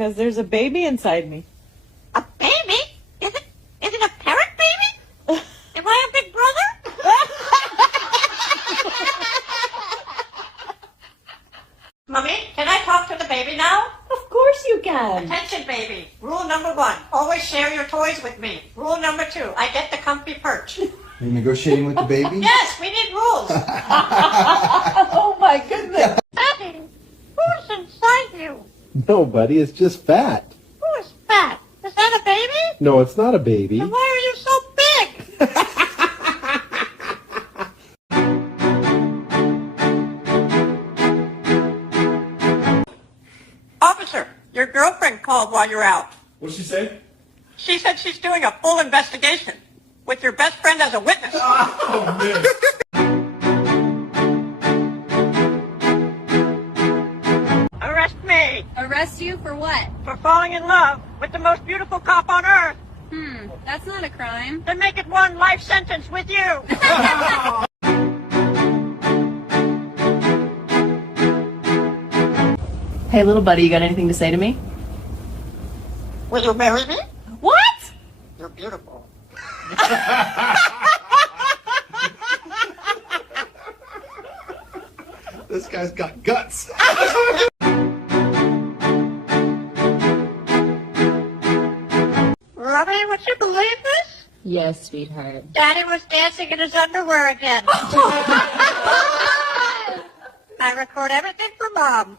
because there's a baby inside me. A baby? Is it a parrot baby? Am I a big brother? Mommy, can I talk to the baby now? Of course you can. Attention, baby. Rule number 1, always share your toys with me. Rule number 2, I get the comfy perch. You're negotiating with the baby? Yes, we need rules. Oh my goodness. Daddy, who's inside you? No, buddy, it's just fat. Who is fat? Is that a baby? No, it's not a baby. Then why are you so big? Officer, your girlfriend called while you're out. What'd she say? She said she's doing a full investigation with your best friend as a witness. Oh, man. Arrest me Arrest you for what? for falling in love with the most beautiful cop on earth. That's not a crime. Then make it one life sentence with you. Hey, little buddy, you got anything to say to me? Will you marry me? What? You're beautiful. This guy's got guts. Robbie, would you believe this? Yes, sweetheart. Daddy was dancing in his underwear again. I record everything for Mom.